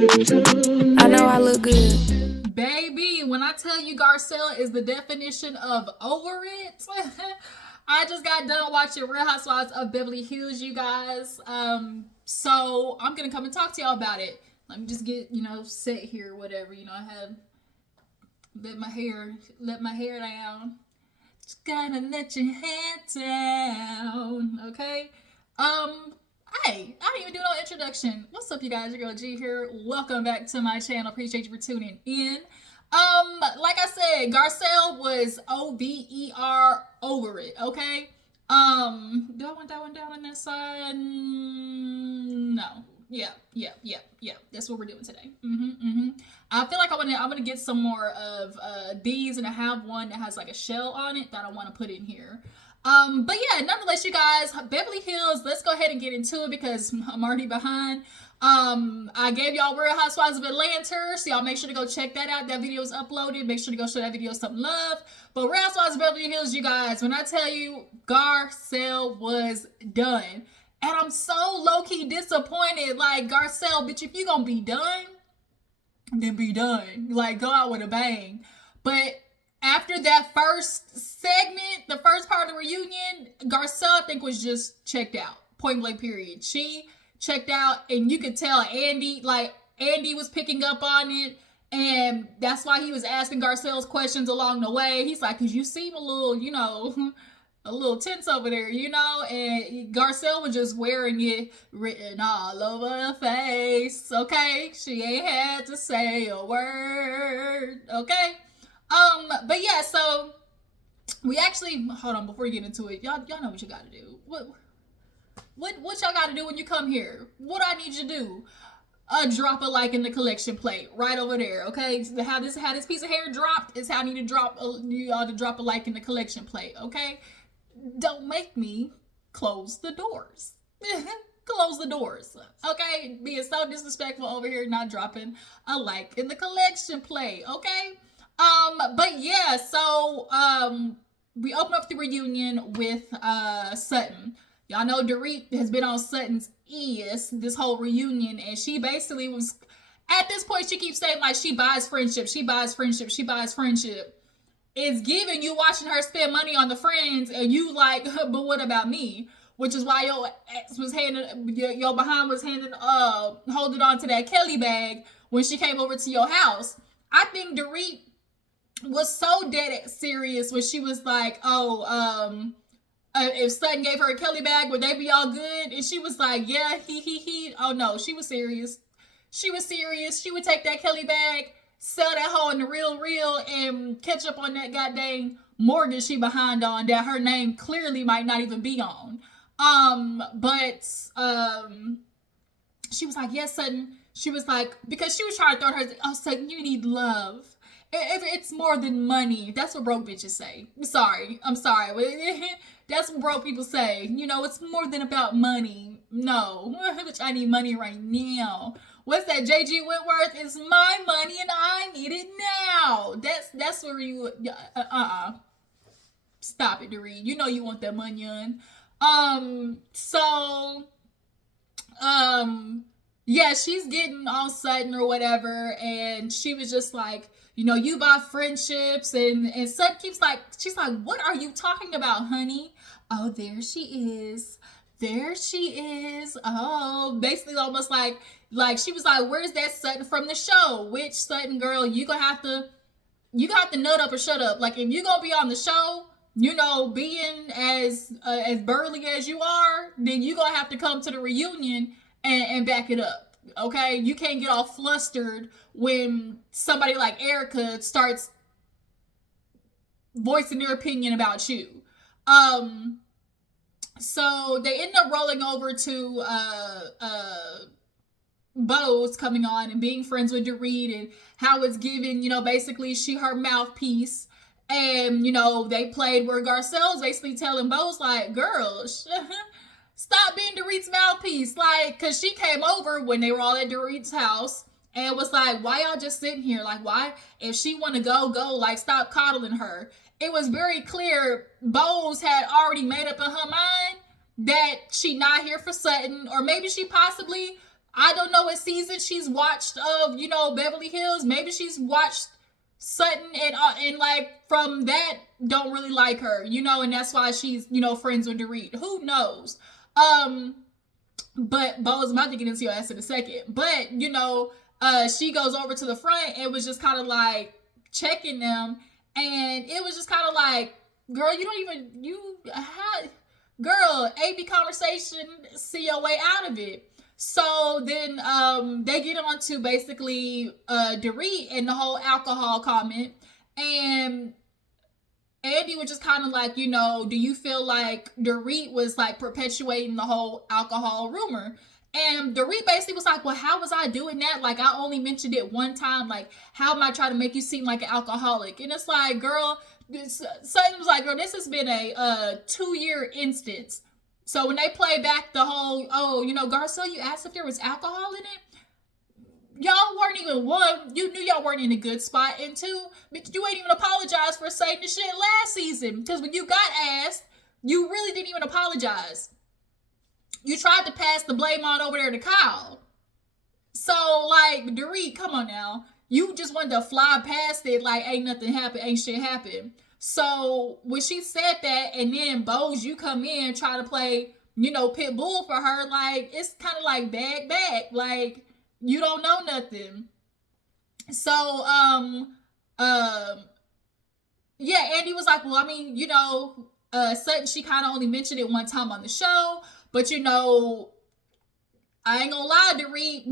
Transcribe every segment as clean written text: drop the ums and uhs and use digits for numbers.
I know I look good. Baby, when I tell you Garcelle is the definition of over it, I just got done watching Real Housewives of Beverly Hills, you guys. So I'm gonna come and talk to y'all about it. Let me just get, set here, whatever. I have let my hair down. Just gotta let your hair down, okay? Hey, I didn't even do no introduction. What's up, you guys? Your girl G here. Welcome back to my channel. Appreciate you for tuning in. Like I said, Garcelle was OVER over it, okay? Do I want that one down on that side? No. Yeah. That's what we're doing today. I feel like I'm gonna get some more of these, and I have one that has like a shell on it that I want to put in here. But yeah, nonetheless, you guys, Beverly Hills, let's go ahead and get into it because I'm already behind. I gave y'all Real Housewives of Atlanta, so y'all make sure to go check that out. That video is uploaded. Make sure to go show that video some love. But Real Housewives of Beverly Hills, you guys, when I tell you Garcelle was done, and I'm so low-key disappointed. Like, Garcelle, bitch, if you gonna be done, then be done. Like, go out with a bang. But after that first segment, the first part of the reunion, Garcelle, I think, was just checked out. Point blank, period. She checked out, and you could tell Andy was picking up on it, and that's why he was asking Garcelle's questions along the way. He's like, because you seem a little, a little tense over there, and Garcelle was just wearing it written all over her face, okay? She ain't had to say a word, okay? But yeah, so we actually, hold on, before you get into it, y'all know what you gotta do. What y'all gotta do when you come here? What I need you to do? Drop a like in the collection plate right over there, okay? How this piece of hair dropped is how I need to drop a like in the collection plate, okay? Don't make me close the doors. Close the doors, okay? Being so disrespectful over here, not dropping a like in the collection plate, okay? But yeah, so we open up the reunion with Sutton. Y'all know Dorit has been on Sutton's ears this whole reunion, and she basically was, at this point, she keeps saying like she buys friendship. It's giving you watching her spend money on the friends, and you like, but what about me? Which is why your ex was your behind was holding on to that Kelly bag when she came over to your house. I think Dorit was so dead serious when she was like, if Sutton gave her a Kelly bag, would they be all good? And she was like, yeah, he. Oh no, she was serious. She would take that Kelly bag, sell that hoe in the real, and catch up on that goddamn mortgage she behind on that her name clearly might not even be on. But she was like, yes, Sutton. She was like, because she was trying to throw her, oh, Sutton, you need love. It's more than money. That's what broke bitches say. I'm sorry. That's what broke people say. It's more than about money. No, bitch, I need money right now. What's that? JG Whitworth? It's my money and I need it now. That's where you stop it, Dorit. You want that money on. Yeah, she's getting all Sutton or whatever, and she was just like, you buy friendships, and Sutton keeps like, she's like, what are you talking about, honey? Oh, there she is. Oh, basically almost like she was like, where's that Sutton from the show? Which Sutton, girl? You gonna have to nut up or shut up. Like, if you gonna be on the show, being as burly as you are, then you gonna have to come to the reunion and back it up. Okay, you can't get all flustered when somebody like Erika starts voicing their opinion about you. So they end up rolling over to Bo's coming on and being friends with Dorit, and how it's giving, basically she her mouthpiece. And, they played where Garcelle's basically telling Bo's like, girl, stop being Dorit's mouthpiece. Like, because she came over when they were all at Dorit's house and was like, why y'all just sitting here? Like, why? If she want to go. Like, stop coddling her. It was very clear Bo's had already made up in her mind that she not here for Sutton, or maybe she possibly I don't know what season she's watched of, Beverly Hills. Maybe she's watched Sutton and like from that don't really like her, and that's why she's, friends with Dorit. Who knows? But Bo's about to get into your ass in a second. But, she goes over to the front and was just kind of like checking them. And it was just kind of like, girl, girl, AB conversation, see your way out of it. So then they get on to basically Dorit and the whole alcohol comment. And Andy was just kind of like, do you feel like Dorit was like perpetuating the whole alcohol rumor? And Dorit basically was like, well, how was I doing that? Like, I only mentioned it one time. Like, how am I trying to make you seem like an alcoholic? And it's like, girl, Sutton was like, girl, this has been a 2-year instance. So when they play back the whole, Garcelle, you asked if there was alcohol in it. Y'all weren't even, one, you knew y'all weren't in a good spot, and two, you ain't even apologize for saying the shit last season, because when you got asked, you really didn't even apologize. You tried to pass the blame on over there to Kyle. So, like, Dorit, come on now. You just wanted to fly past it like ain't nothing happened, ain't shit happened. So, when she said that, and then, Bose, you come in, try to play, pit bull for her, like, it's kind of like bag, like, you don't know nothing. So, yeah, Andy was like, well, I mean, Sutton, she kind of only mentioned it one time on the show, but, I ain't gonna lie, Dorit,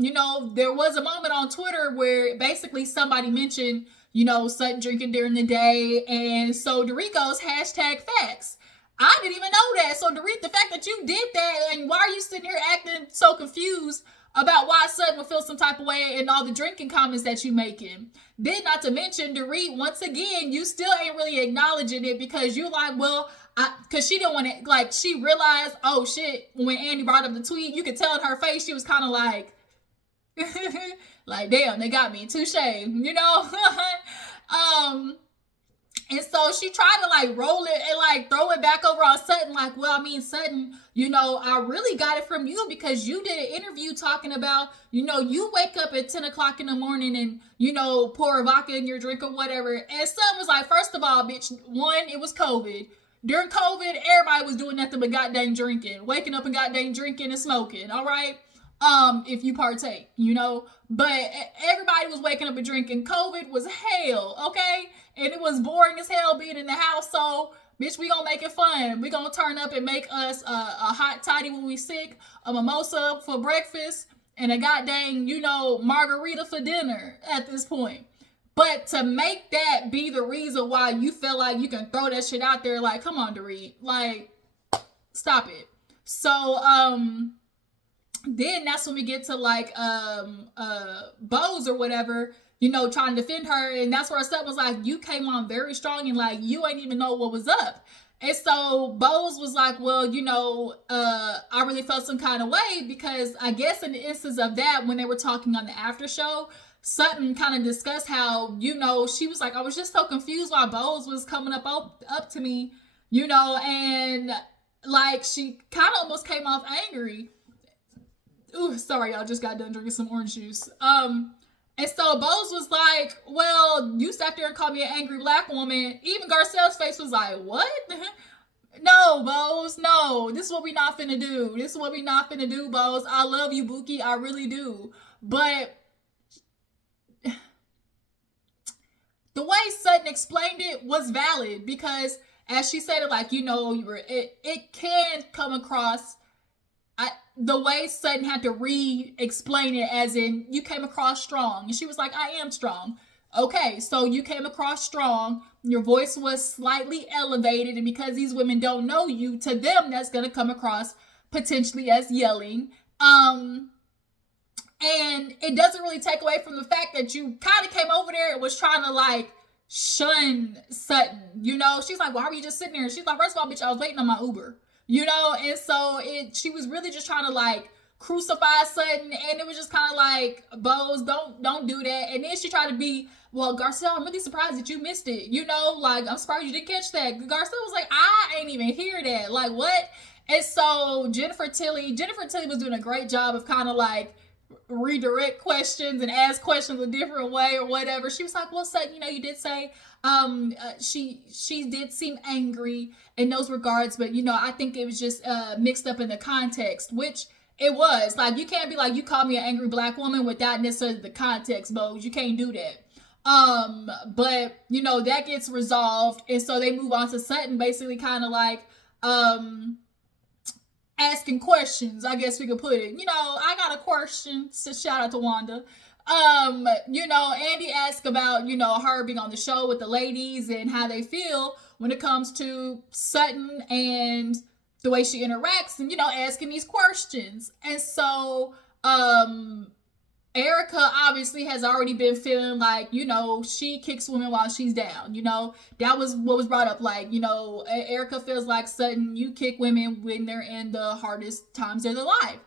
there was a moment on Twitter where basically somebody mentioned, Sutton drinking during the day, and so Dorit goes, #facts. I didn't even know that. So Dorit, the fact that you did that, and why are you sitting here acting so confused about why Sutton would feel some type of way and all the drinking comments that you making? Then not to mention, Dorit, once again, you still ain't really acknowledging it because you like, well, because she didn't want to, like, she realized, oh shit, when Andy brought up the tweet, you could tell in her face, she was kind of like, like, damn, they got me, touche, and so she tried to like roll it and like throw it back over on Sutton, like, well, I mean, Sutton, I really got it from you because you did an interview talking about, you wake up at 10 o'clock in the morning and, pour vodka in your drink or whatever. And Sutton was like, first of all, bitch, one, it was COVID. During COVID, everybody was doing nothing but goddamn drinking, waking up and goddamn drinking and smoking, all right? If you partake, but everybody was waking up and drinking. COVID was hell, okay? And it was boring as hell being in the house, so bitch, we gonna make it fun. We gonna turn up and make us a hot toddy when we sick, a mimosa for breakfast, and a goddamn, margarita for dinner at this point. But to make that be the reason why you feel like you can throw that shit out there, like, come on, Dorit, like, stop it. So, then that's when we get to like Bose or whatever, trying to defend her, and that's where Sutton was like, you came on very strong and like you ain't even know what was up. And so Bose was like, well, I really felt some kind of way because I guess in the instance of that, when they were talking on the after show, Sutton kind of discussed how, she was like, I was just so confused why Bose was coming up to me, and like she kind of almost came off angry. Ooh, sorry, y'all, just got done drinking some orange juice. And so Bose was like, well, you sat there and called me an angry black woman. Even Garcelle's face was like, what? No, Bose, no. This is what we not finna do. This is what we not finna do, Bose. I love you, Buki. I really do. But the way Sutton explained it was valid because, as she said it, like, it can come across. The way Sutton had to re-explain it, as in, you came across strong. And she was like, I am strong. Okay, so you came across strong. Your voice was slightly elevated. And because these women don't know you, to them, that's going to come across potentially as yelling. And it doesn't really take away from the fact that you kind of came over there and was trying to, like, shun Sutton. She's like, why were you just sitting there? She's like, first of all, bitch, I was waiting on my Uber. And so she was really just trying to like crucify Sutton, and it was just kind of like, Bose, don't do that. And then she tried to be, well, Garcelle, I'm really surprised that you missed it. Like, I'm surprised you didn't catch that. Garcelle was like, I ain't even hear that. Like, what? And so Jennifer Tilly was doing a great job of kind of like redirect questions and ask questions a different way or whatever. She was like, well, Sutton, you did say she did seem angry in those regards, but I think it was just mixed up in the context, which it was. Like, you can't be like, you called me an angry black woman without necessarily the context, Bose. You can't do that. But that gets resolved, and so they move on to Sutton, basically kind of like asking questions, I guess we could put it. I got a question. So shout out to Wanda. Andy asked about, her being on the show with the ladies and how they feel when it comes to Sutton and the way she interacts and, asking these questions. And so, Erika obviously has already been feeling like, she kicks women while she's down. That was what was brought up. Like, Erika feels like, Sutton, you kick women when they're in the hardest times of their life.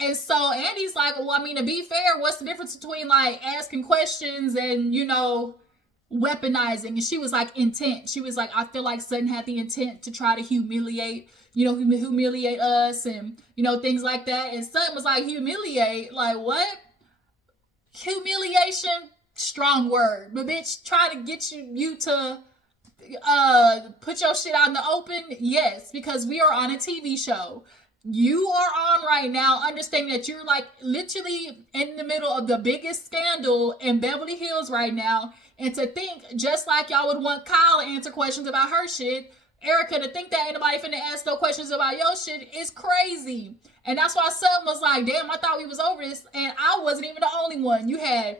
And so Andy's like, well, I mean, to be fair, what's the difference between like asking questions and, weaponizing? And she was like, intent. She was like, I feel like Sutton had the intent to try to humiliate us and, things like that. And Sutton was like, humiliate? Like, what? Humiliation, strong word, but bitch, try to get you to put your shit out in the open. Yes, because we are on a TV show. You are on right now, understanding that you're like literally in the middle of the biggest scandal in Beverly Hills right now, and to think just like y'all would want Kyle to answer questions about her shit, Erika, to think that ain't nobody finna ask no questions about your shit is crazy. And that's why Sutton was like, damn, I thought we was over this. And I wasn't even the only one. You had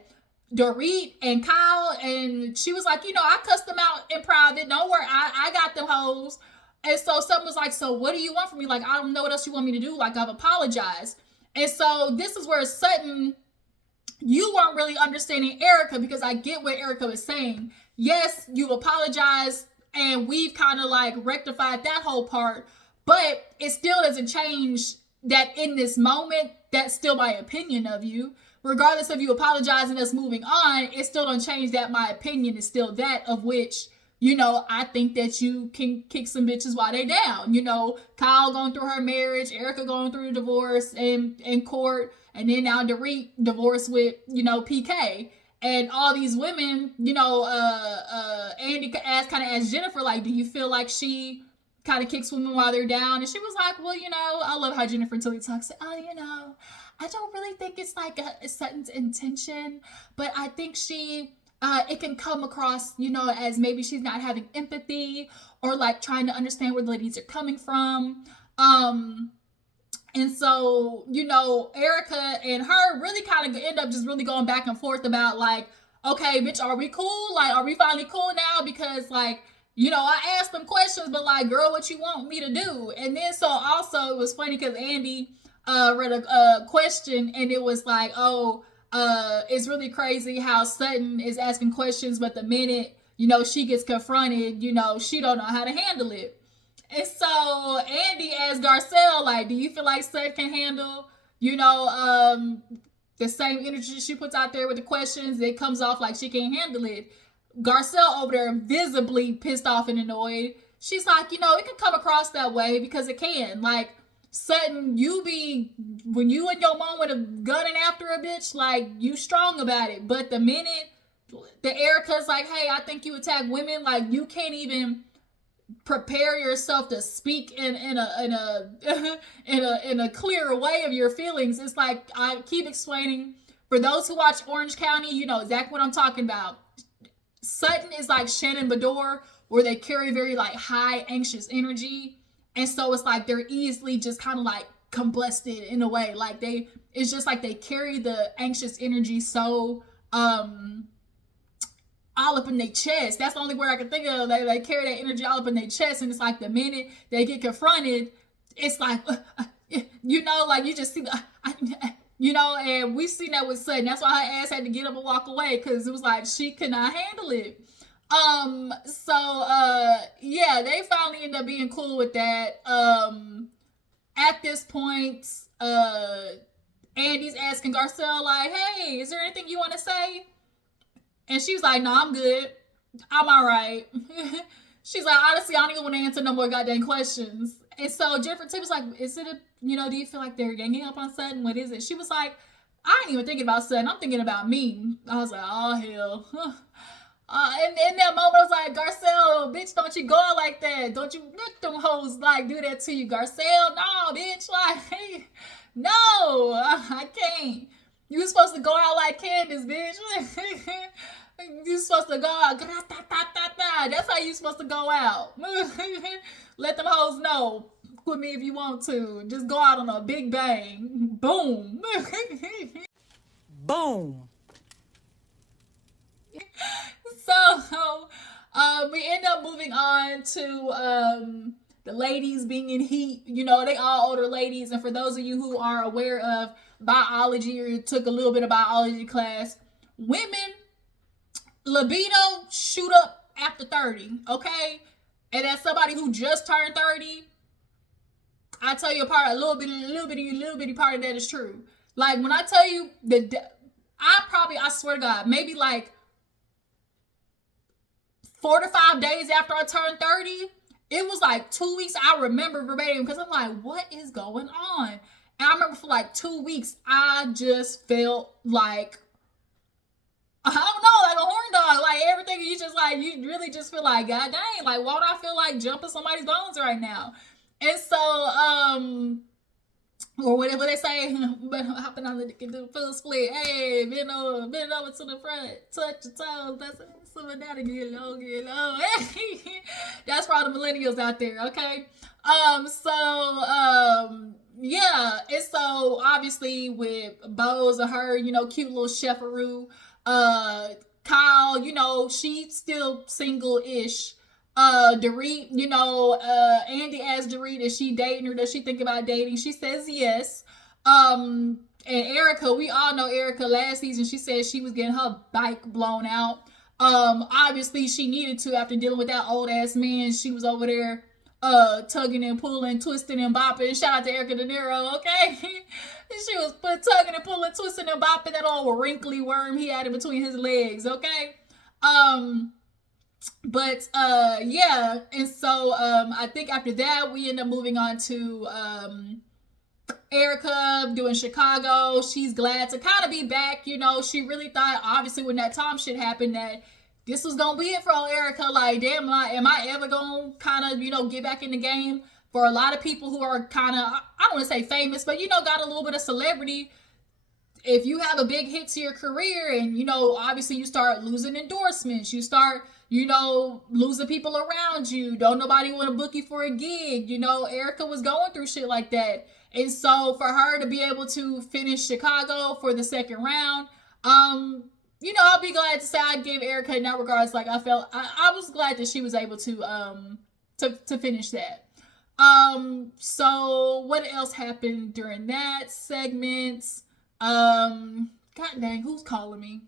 Dorit and Kyle, and she was like, I cussed them out in private. Don't worry, I got them hoes. And so Sutton was like, so what do you want from me? Like, I don't know what else you want me to do. Like, I've apologized. And so this is where Sutton, you weren't really understanding Erika, because I get what Erika was saying. Yes, you apologized, and we've kind of like rectified that whole part, but it still doesn't change that in this moment, that's still my opinion of you. Regardless of you apologizing, us moving on, it still don't change that my opinion is still that of which, I think that you can kick some bitches while they down. Kyle going through her marriage, Erika going through a divorce in court, and then now Dorit divorced with, PK. And all these women, Andy kind of asked Jennifer, like, do you feel like she kind of kicks women while they're down? And she was like, well, I love how Jennifer Tilly talks. I don't really think it's like a Sutton's intention, but I think it can come across, as maybe she's not having empathy or like trying to understand where the ladies are coming from. And so, Erika and her really kind of end up just really going back and forth about like, okay, bitch, are we cool? Like, are we finally cool now? Because like, I asked them questions, but like, girl, what you want me to do? And then so also it was funny because Andy read a question, and it was like, it's really crazy how Sutton is asking questions, but the minute, she gets confronted, she don't know how to handle it. And so Andy asked Garcelle, like, do you feel like Sutton can handle, the same energy she puts out there with the questions? It comes off like she can't handle it. Garcelle over there visibly pissed off and annoyed. She's like, it can come across that way because it can. Like, Sutton, when you in your moment of gunning after a bitch, like, you strong about it. But the minute the Erika's like, hey, I think you attack women, like, you can't even prepare yourself to speak in a clearer way of your feelings. It's like, I keep explaining, for those who watch Orange County, you know exactly what I'm talking about. Sutton is like Shannon Bedore, where they carry very like high anxious energy, and so it's like they're easily just kind of like combusted in a way. Like it's just like they carry the anxious energy so all up in their chest. That's the only word I can think of. They carry that energy all up in their chest, and it's like the minute they get confronted, it's like like you just see the and we've seen that with Sutton. That's why her ass had to get up and walk away, because it was like she could not handle it. Yeah, they finally end up being cool with that. At this point, Andy's asking Garcelle, like, hey, is there anything you want to say? And she was like, no, I'm good. I'm all right. She's like, honestly, I don't even want to answer no more goddamn questions. And so Jennifer T was like, is it do you feel like they're ganging up on Sutton? What is it? She was like, I ain't even thinking about Sutton. I'm thinking about me. I was like, oh hell. And in that moment, I was like, Garcelle, bitch, don't you go out like that. Don't you let them hoes like do that to you, Garcelle. No, bitch, like, no, I can't. You supposed to go out like Candace, bitch. You supposed to go out. That's how you supposed to go out. Let them hoes know. With me if you want to. Just go out on a big bang. Boom. Boom. So we end up moving on to the ladies being in heat. You know, they all older ladies. And for those of you who are aware of biology or took a little bit of biology class, women libido shoot up after 30, okay? And as somebody who just turned 30, I tell you a little bitty part of that is true. Like when I tell you I swear to God, maybe like 4 to 5 days after I turned 30, it was like 2 weeks. I remember verbatim because I'm like, what is going on? And I remember for like 2 weeks, I just felt like, I don't know, like a horn dog. Like everything, you just like, you really just feel like, God dang, like why would I feel like jumping somebody's bones right now? And so, or whatever they say, hopping on the dick and do the full split. Hey, bend over to the front, touch your toes. That's something that'll get low. That's for all the millennials out there, okay? Yeah, and so obviously with Bose or her, you know, cute little chefaroo, Kyle, you know, she's still single-ish. Dorit, you know, Andy asked Dorit, is she dating or does she think about dating? She says yes. And Erika, we all know Erika last season, she said she was getting her bike blown out. Obviously she needed to after dealing with that old ass man. She was over there tugging and pulling, twisting and bopping. Shout out to Erika De Niro, okay? She was tugging and pulling, twisting and bopping that old wrinkly worm he had in between his legs, okay? But yeah, and so I think after that we end up moving on to Erika doing Chicago. She's glad to kind of be back. You know, she really thought, obviously, when that Tom shit happened, that this was gonna be it for Erika. Like, damn, am I ever gonna kind of, you know, get back in the game? For a lot of people who are kind of, I don't want to say famous, but you know, got a little bit of celebrity. If you have a big hit to your career and, you know, obviously you start losing endorsements, you start, you know, losing people around you, don't nobody want to book you for a gig, you know, Erika was going through shit like that. And so for her to be able to finish Chicago for the second round, you know, I'll be glad to say I gave Erika in that regards, like I felt, I was glad that she was able to finish that. So what else happened during that segment? God dang, who's calling me?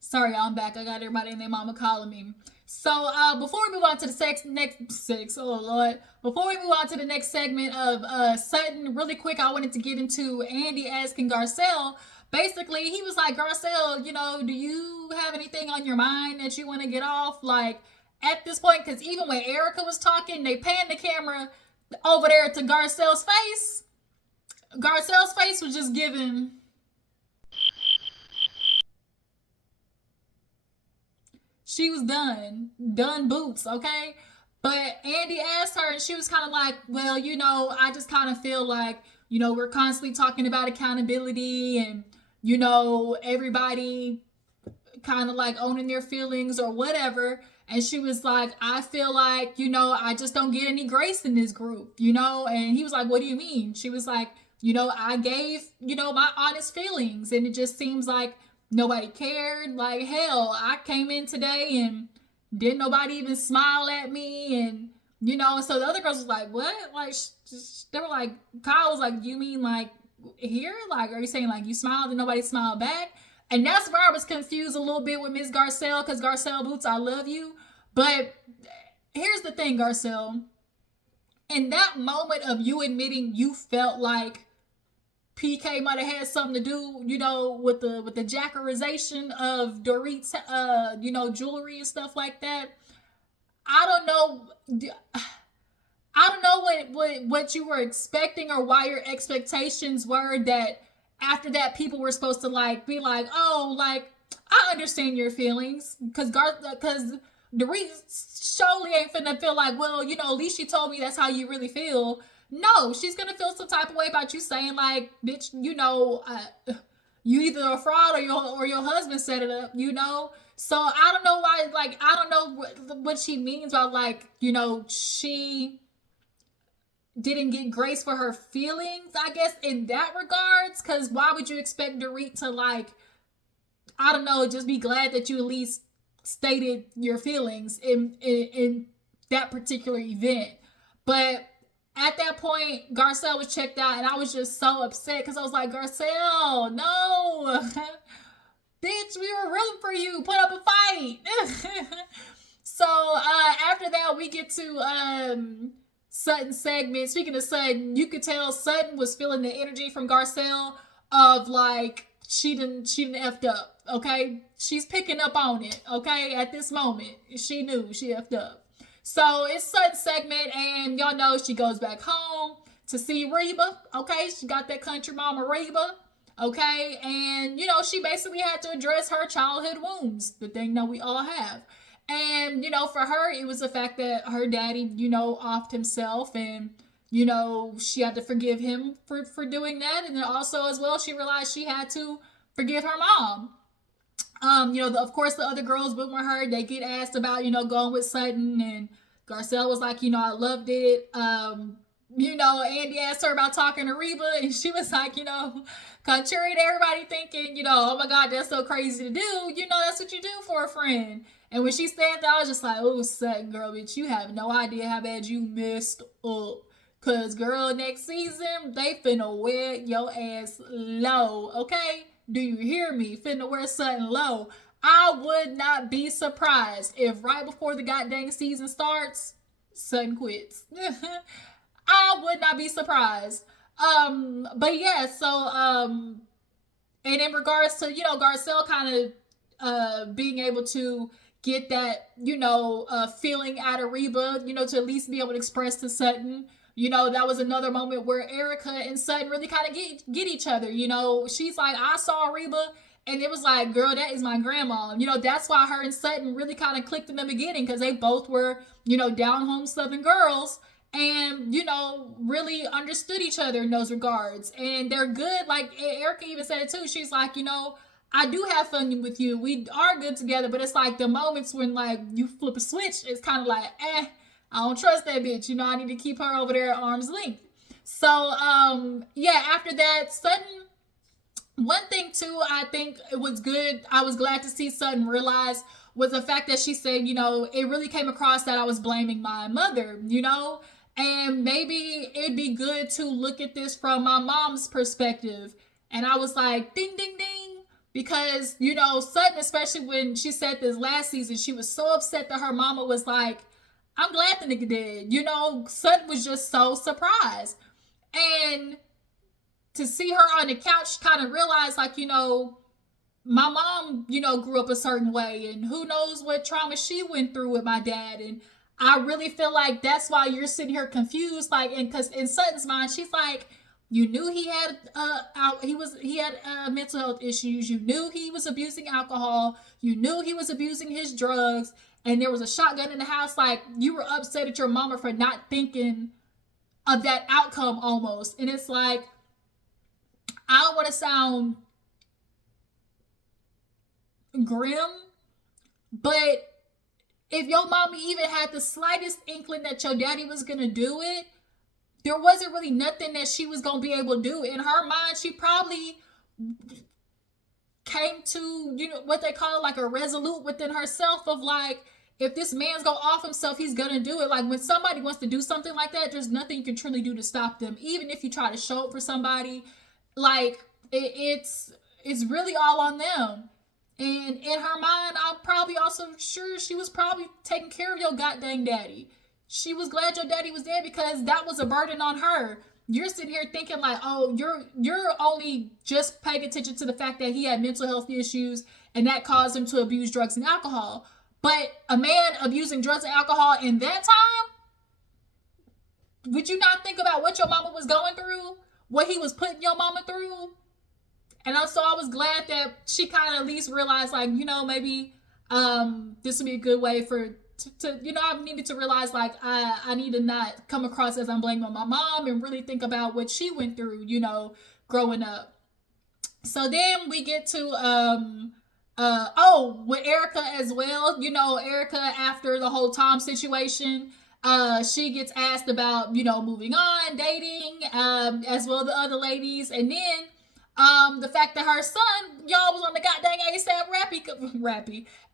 Sorry, I'm back. I got everybody and their mama calling me. So before we move on to the before we move on to the next segment of Sutton, really quick, I wanted to get into Andy asking Garcelle. Basically, he was like, Garcelle, you know, do you have anything on your mind that you want to get off? Like, at this point, because even when Erika was talking, they panned the camera over there to Garcelle's face. Garcelle's face was just giving. She was done boots, okay? But Andy asked her, and she was kind of like, well, you know, I just kind of feel like, you know, we're constantly talking about accountability and, you know, everybody kind of like owning their feelings or whatever. And she was like, I feel like, you know, I just don't get any grace in this group, you know? And he was like, what do you mean? She was like, you know, I gave, you know, my honest feelings, and it just seems like nobody cared. Like, hell, I came in today and didn't nobody even smile at me. And, you know, and so the other girls was like, what? Like, they were like, Kyle was like, you mean like here? Like, are you saying like you smiled and nobody smiled back? And that's where I was confused a little bit with Miss Garcelle, because Garcelle Boots, I love you. But here's the thing, Garcelle. In that moment of you admitting you felt like PK might have had something to do, you know, with the jackerization of Dorit's, you know, jewelry and stuff like that. I don't know what you were expecting or why your expectations were that after that, people were supposed to like be like, oh, like I understand your feelings, because Dorit surely ain't finna feel like, well, you know, at least you told me that's how you really feel. No, she's gonna feel some type of way about you saying like, bitch, you know, you either a fraud or your husband set it up, you know. So I don't know why, like I don't know what she means by like, you know, she didn't get grace for her feelings, I guess, in that regards. Because why would you expect Dorit to like, I don't know, just be glad that you at least stated your feelings in that particular event. But at that point, Garcelle was checked out, and I was just so upset because I was like, Garcelle, no, bitch, we were rooting for you. Put up a fight. So after that, we get to Sutton segment. Speaking of Sutton, you could tell Sutton was feeling the energy from Garcelle of like she didn't effed up. Okay, she's picking up on it. Okay, at this moment, she knew she effed up. So it's Sutton segment, and y'all know she goes back home to see Reba. Okay, she got that country mama Reba. Okay, and you know she basically had to address her childhood wounds, the thing that we all have. And, you know, for her, it was the fact that her daddy, you know, offed himself, and, you know, she had to forgive him for doing that. And then also, as well, she realized she had to forgive her mom. You know, of course, the other girls went with her. They get asked about, you know, going with Sutton, and Garcelle was like, you know, I loved it. You know, Andy asked her about talking to Reba, and she was like, you know, contrary to everybody thinking, you know, oh my God, that's so crazy to do, you know, that's what you do for a friend. And when she said that, I was just like, oh, Sutton, girl, bitch, you have no idea how bad you messed up. Because, girl, next season, they finna wear your ass low, okay? Do you hear me? Finna wear Sutton low. I would not be surprised if right before the goddamn season starts, Sutton quits. I would not be surprised. But yeah, so, and in regards to, you know, Garcelle kind of being able to get that, you know, feeling out of Reba, you know, to at least be able to express to Sutton. You know, that was another moment where Erika and Sutton really kind of get each other. You know, she's like, I saw Reba, and it was like, girl, that is my grandma. You know, that's why her and Sutton really kind of clicked in the beginning, because they both were, you know, down home Southern girls, and, you know, really understood each other in those regards. And they're good. Like, Erika even said it too. She's like, you know, I do have fun with you. We are good together, but it's like the moments when like you flip a switch, it's kind of like, I don't trust that bitch. You know, I need to keep her over there at arm's length. So, yeah, after that, Sutton, one thing too, I think it was good. I was glad to see Sutton realize was the fact that she said, you know, it really came across that I was blaming my mother, you know, and maybe it'd be good to look at this from my mom's perspective. And I was like, ding, ding, ding. Because, you know, Sutton, especially when she said this last season, she was so upset that her mama was like, I'm glad the nigga dead. You know, Sutton was just so surprised. And to see her on the couch kind of realize, like, you know, my mom, you know, grew up a certain way, and who knows what trauma she went through with my dad. And I really feel like that's why you're sitting here confused. Like, and because in Sutton's mind, she's like, you knew he had mental health issues. You knew he was abusing alcohol. You knew he was abusing his drugs. And there was a shotgun in the house. Like, you were upset at your mama for not thinking of that outcome almost. And it's like, I don't want to sound grim, but if your mama even had the slightest inkling that your daddy was going to do it, there wasn't really nothing that she was going to be able to do. In her mind, she probably came to, you know, what they call like a resolute within herself of like, if this man's going to off himself, he's going to do it. Like, when somebody wants to do something like that, there's nothing you can truly do to stop them. Even if you try to show up for somebody, like, it's really all on them. And in her mind, I'm probably also sure she was probably taking care of your goddamn daddy. She was glad your daddy was there because that was a burden on her. You're sitting here thinking like, oh, you're only just paying attention to the fact that he had mental health issues and that caused him to abuse drugs and alcohol. But a man abusing drugs and alcohol in that time, would you not think about what your mama was going through? What he was putting your mama through? And also I was glad that she kind of at least realized, like, you know, maybe this would be a good way for to you know, I needed to realize, like, I need to not come across as I'm blaming my mom and really think about what she went through, you know, growing up. So then we get to with Erika as well. You know, Erika, after the whole Tom situation, she gets asked about, you know, moving on, dating, as well the other ladies, and then the fact that her son, y'all, was on the goddamn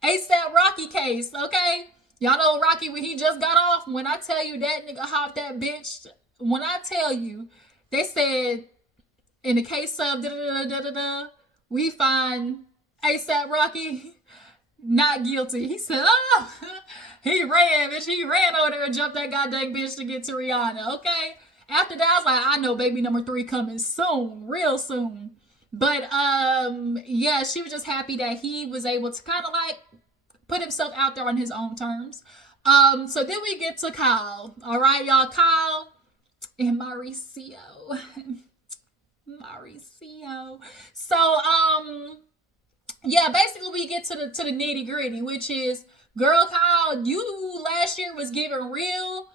ASAP Rocky case, okay? Y'all know Rocky, when he just got off, when I tell you that nigga hopped that bitch, when I tell you, they said, in the case of we find ASAP Rocky not guilty. He said, oh, he ran, bitch. He ran over there and jumped that goddamn bitch to get to Rihanna, okay? After that, I was like, I know baby number 3 coming soon, real soon. But, yeah, she was just happy that he was able to kind of, like, put himself out there on his own terms. So then we get to Kyle. All right, y'all. Kyle and Mauricio. So, yeah, basically we get to the nitty gritty, which is, girl, Kyle, you last year was giving real,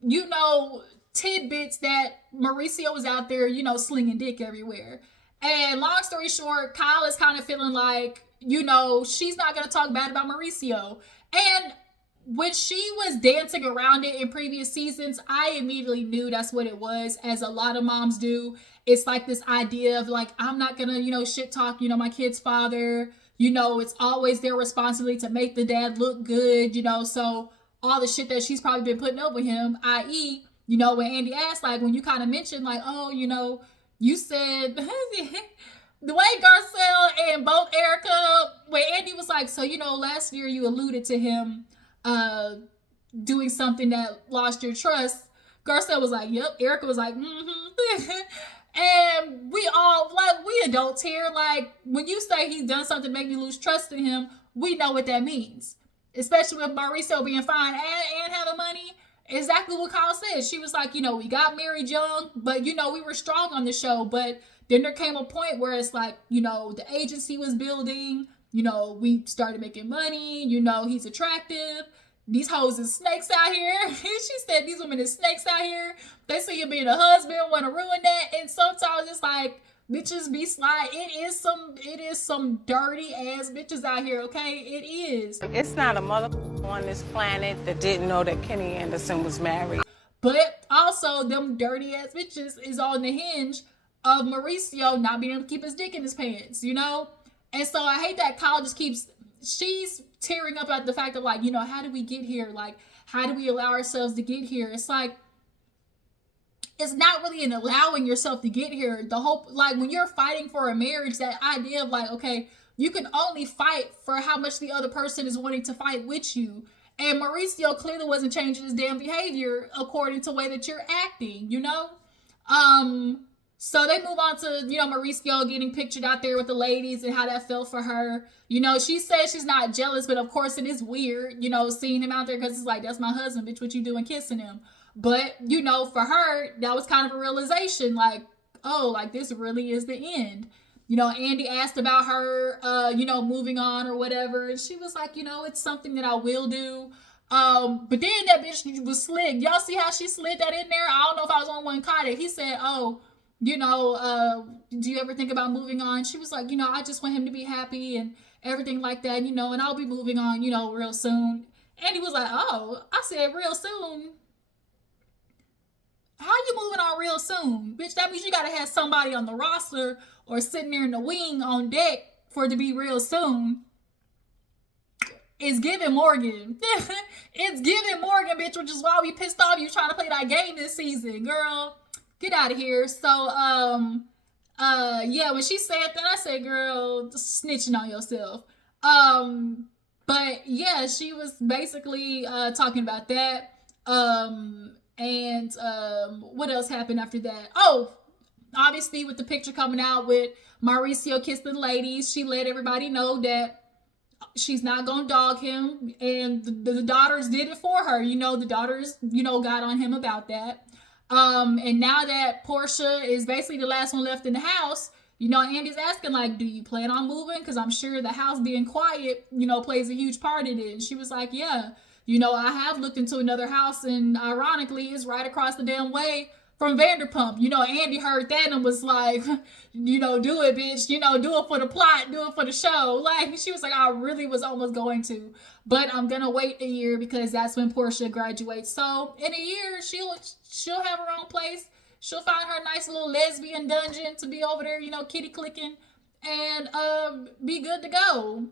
you know, tidbits that Mauricio was out there, you know, slinging dick everywhere. And long story short, Kyle is kind of feeling like, you know, she's not going to talk bad about Mauricio. And when she was dancing around it in previous seasons, I immediately knew that's what it was, as a lot of moms do. It's like this idea of, like, I'm not going to, you know, shit talk, you know, my kid's father. You know, it's always their responsibility to make the dad look good, you know. So all the shit that she's probably been putting up with him, i.e., you know, when Andy asked, like, when you kind of mentioned, like, oh, you know, you said... The way Garcelle and both Erika, when Andy was like, so, you know, last year you alluded to him doing something that lost your trust. Garcelle was like, yep. Erika was like, mm-hmm. And we all, like, we adults here, like, when you say he's done something to make me lose trust in him, we know what that means. Especially with Mauricio being fine and having money. Exactly what Kyle said. She was like, you know, we got married young, but, you know, we were strong on the show. But then there came a point where it's like, you know, the agency was building, you know, we started making money, you know, he's attractive. These hoes is snakes out here. She said these women is snakes out here. They see you being a husband, want to ruin that. And sometimes it's like, bitches be sly. It is some dirty ass bitches out here, okay? It is. It's not a mother on this planet that didn't know that Kenny Anderson was married. But also, them dirty ass bitches is on the hinge of Mauricio not being able to keep his dick in his pants, you know? And so I hate that Kyle just keeps, she's tearing up at the fact of, like, you know, how did we get here? Like, how do we allow ourselves to get here? It's like, it's not really in allowing yourself to get here. The whole, like, when you're fighting for a marriage, that idea of, like, okay, you can only fight for how much the other person is wanting to fight with you. And Mauricio clearly wasn't changing his damn behavior according to the way that you're acting, you know? So they move on to, you know, Mauricio getting pictured out there with the ladies and how that felt for her. You know, she says she's not jealous, but of course it is weird, you know, seeing him out there, because it's like, that's my husband, bitch, what you doing kissing him? But, you know, for her, that was kind of a realization, like, oh, like, this really is the end. You know, Andy asked about her, you know, moving on or whatever, and she was like, you know, it's something that I will do. But then that bitch was slick. Y'all see how she slid that in there? I don't know if I was on one caught it. He said, oh, you know, do you ever think about moving on? She was like, you know, I just want him to be happy and everything like that, you know, and I'll be moving on, you know, real soon. And he was like, oh, I said real soon. How you moving on real soon? Bitch, that means you gotta have somebody on the roster or sitting there in the wing on deck for it to be real soon. It's giving Morgan. It's giving Morgan, bitch, which is why we pissed off you trying to play that game this season, girl. Get out of here. So, yeah, when she said that, I said, girl, snitching on yourself. But yeah, she was basically talking about that. And what else happened after that? Oh, obviously with the picture coming out with Mauricio kissing the ladies, she let everybody know that she's not gonna dog him, and the daughters did it for her. You know, the daughters, you know, got on him about that. And now that Portia is basically the last one left in the house, You know, Andy's asking, like, do you plan on moving? Because I'm sure the house being quiet, you know, plays a huge part in it. And she was like, yeah, you know, I have looked into another house, and ironically, it's right across the damn way from Vanderpump. You know, Andy heard that and was like, you know, do it, bitch. You know, do it for the plot, do it for the show. Like, she was like, I really was almost going to, but I'm gonna wait a year because that's when Portia graduates. So in a year, she'll have her own place. She'll find her nice little lesbian dungeon to be over there, you know, kitty clicking, and be good to go.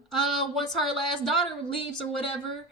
Once her last daughter leaves or whatever.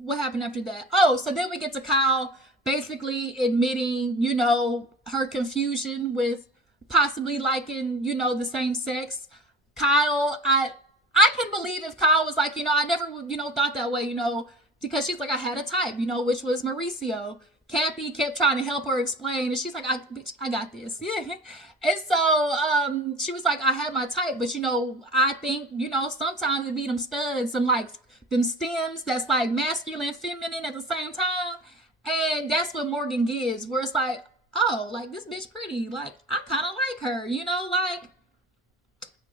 What happened after that? Oh, so then we get to Kyle basically admitting, you know, her confusion with possibly liking, you know, the same sex. Kyle, I can believe if Kyle was like, you know, I never, you know, thought that way, you know, because she's like, I had a type, you know, which was Mauricio. Kathy kept trying to help her explain, and she's like, bitch, I got this. Yeah. And so she was like, I had my type, but, you know, I think, you know, sometimes it be them studs, some like them stems that's like masculine, feminine at the same time. And that's what Morgan gives, where it's like, oh, like this bitch pretty. Like, I kind of like her, you know, like,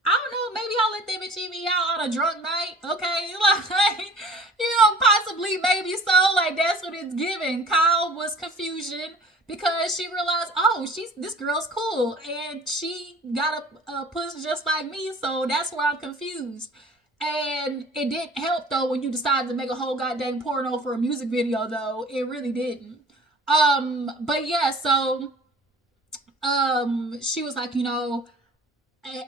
I don't know, maybe I'll let that bitch eat me out on a drunk night, okay? Like, you know, possibly, maybe so. Like, that's what it's giving. Kyle was confusion because she realized, oh, this girl's cool, and she got a puss just like me, so that's where I'm confused. And it didn't help, though, when you decided to make a whole goddamn porno for a music video, though. It really didn't. But yeah, so she was like, you know,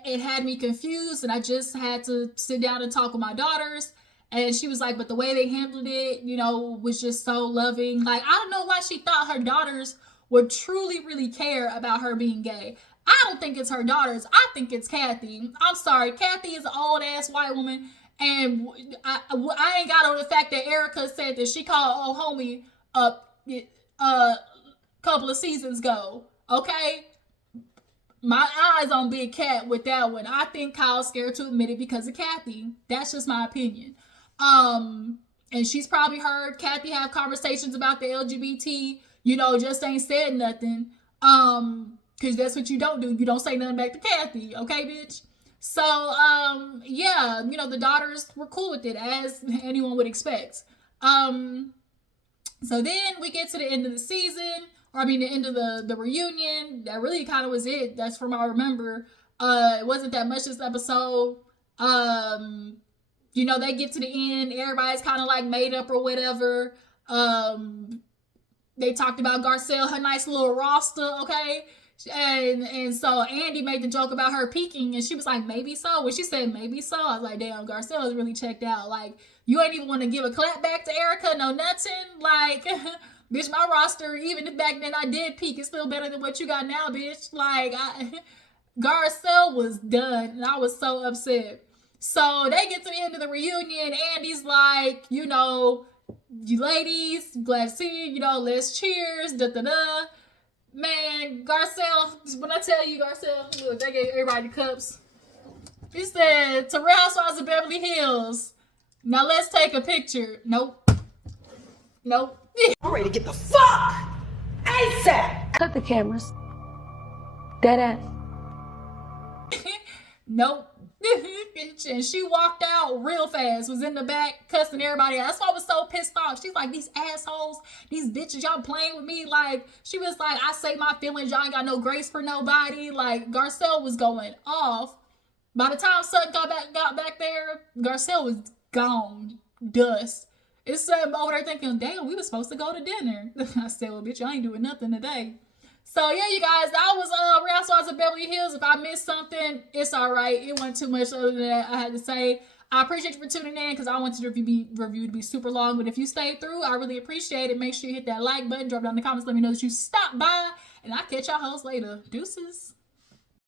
it had me confused, and I just had to sit down and talk with my daughters. And she was like, but the way they handled it, you know, was just so loving. Like, I don't know why she thought her daughters would truly really care about her being gay. I don't think it's her daughters. I think it's Kathy. I'm sorry. Kathy is an old ass white woman. And I ain't got on the fact that Erika said that she called old homie a couple of seasons ago. Okay? My eyes on Big Cat with that one. I think Kyle's scared to admit it because of Kathy. That's just my opinion. And she's probably heard Kathy have conversations about the LGBT, you know, just ain't said nothing. Because that's what you don't do. You don't say nothing back to Kathy, okay, bitch? So, yeah, you know, the daughters were cool with it, as anyone would expect. So then we get to the end of the season, or I mean the end of the reunion. That really kind of was it. That's from what I remember. It wasn't that much this episode. You know, they get to the end, everybody's kind of like made up or whatever. They talked about Garcelle, her nice little roster, okay? And so Andy made the joke about her peeking, and she was like, maybe so. When she said maybe so, I was like, damn, Garcelle is really checked out. Like, you ain't even want to give a clap back to Erika, no nothing. Like, bitch, my roster, even if back then I did peek, it's still better than what you got now, bitch. Like, Garcelle was done, and I was so upset. So they get to the end of the reunion. Andy's like, you know, you ladies, glad to see you, you know, let's cheers, da-da-da. Man, Garcelle, when I tell you, Garcelle, look, they gave everybody cups. He said, to Real Housewives of Beverly Hills. Now let's take a picture. Nope. Nope. I'm ready to get the fuck ASAP. Cut the cameras. Dead ass. Nope. And she walked out real fast, was in the back cussing everybody out. That's why I was so pissed off. She's like, these assholes, these bitches, y'all playing with me. Like, she was like, I say my feelings, y'all ain't got no grace for nobody. Like, Garcelle was going off. By the time Sutton got back there, Garcelle was gone. Dust. It's over there thinking, damn, we were supposed to go to dinner. I said, well, bitch, I ain't doing nothing today. So, yeah, you guys, that was Real Housewives of Beverly Hills. If I missed something, it's all right. It wasn't too much other than that I had to say. I appreciate you for tuning in because I wanted the review to be super long. But if you stayed through, I really appreciate it. Make sure you hit that like button, drop down in the comments, let me know that you stopped by. And I'll catch y'all hoes later. Deuces.